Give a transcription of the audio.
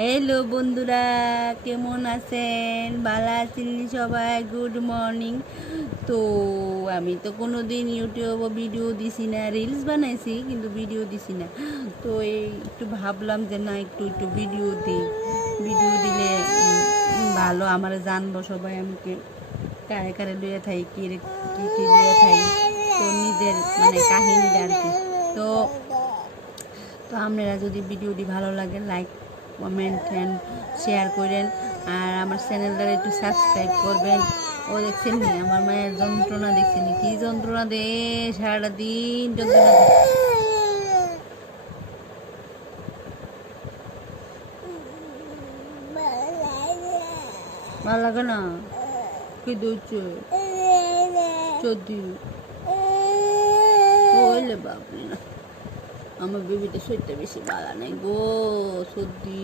Hello বন্ধুরা, কেমন আছেন? ভালো আছেন সবাই? Good morning. তো আমি তো কোনো দিন ইউটিউবে ভিডিও দিছি না, রিলস বানাইছি কিন্তু ভিডিও দিছি না। তো এই একটু ভাবলাম যে না, একটু ভিডিও দিই। ভিডিও দিলে ভালো, আমার জানবো সবাই আমাকে কারে কারে লইয়া থাকি, কি কি লইয়া থাকি। তো নিজের মানে কাহিনীটা আর কি। তো তো আপনারা যদি ভিডিওটি ভালো লাগে লাইক কমেন্ট অ্যান্ড শেয়ার করেন, আর আমার চ্যানেলটা একটু সাবস্ক্রাইব করবেন। ও দেখছেন নি আমার মায়ের যন্ত্রণা, দেখছেন নি কি যন্ত্রণা দে, সারাটা দিন যন্ত্রণা দে। ভালো লাগে না? কি দিচ্ছে যদি বললে বাপরে না, আমার বেবিটা শরীরটা বেশি ভালো নেই গো, সর্দি।